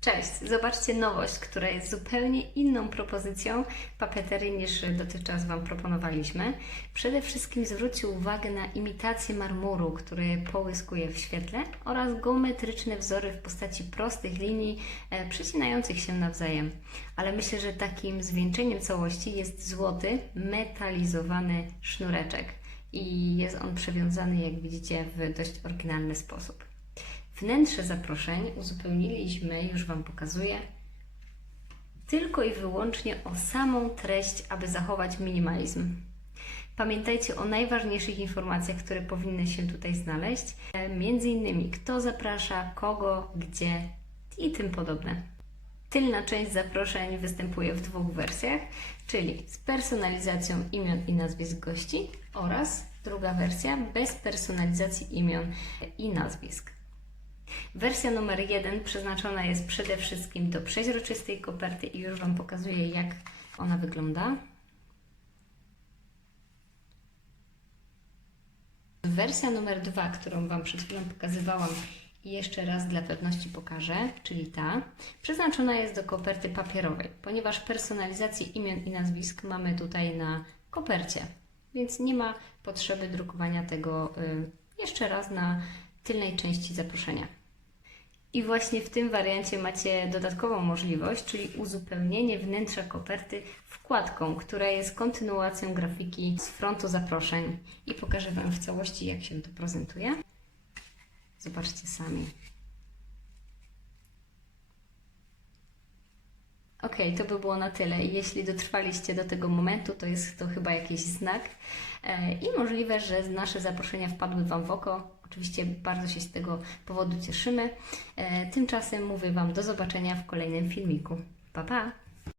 Cześć! Zobaczcie nowość, która jest zupełnie inną propozycją papeterii niż dotychczas Wam proponowaliśmy. Przede wszystkim zwróćcie uwagę na imitację marmuru, który połyskuje w świetle oraz geometryczne wzory w postaci prostych linii e, przecinających się nawzajem. Ale myślę, że takim zwieńczeniem całości jest złoty, metalizowany sznureczek i jest on przewiązany, jak widzicie, w dość oryginalny sposób. Wnętrze zaproszeń uzupełniliśmy, już Wam pokazuję, tylko i wyłącznie o samą treść, aby zachować minimalizm. Pamiętajcie o najważniejszych informacjach, które powinny się tutaj znaleźć, między innymi kto zaprasza, kogo, gdzie i tym podobne. Tylna część zaproszeń występuje w dwóch wersjach, czyli z personalizacją imion i nazwisk gości oraz druga wersja bez personalizacji imion i nazwisk. Wersja numer jeden przeznaczona jest przede wszystkim do przeźroczystej koperty i już Wam pokazuję, jak ona wygląda. Wersja numer dwa, którą Wam przed chwilą pokazywałam i jeszcze raz dla pewności pokażę, czyli ta, przeznaczona jest do koperty papierowej, ponieważ personalizację imion i nazwisk mamy tutaj na kopercie, więc nie ma potrzeby drukowania tego y, jeszcze raz na tylnej części zaproszenia. I właśnie w tym wariancie macie dodatkową możliwość, czyli uzupełnienie wnętrza koperty wkładką, która jest kontynuacją grafiki z frontu zaproszeń. I pokażę Wam w całości, jak się to prezentuje. Zobaczcie sami. Ok, to by było na tyle. Jeśli dotrwaliście do tego momentu, to jest to chyba jakiś znak e, i możliwe, że nasze zaproszenia wpadły Wam w oko. Oczywiście bardzo się z tego powodu cieszymy. E, Tymczasem mówię Wam do zobaczenia w kolejnym filmiku. Pa, pa!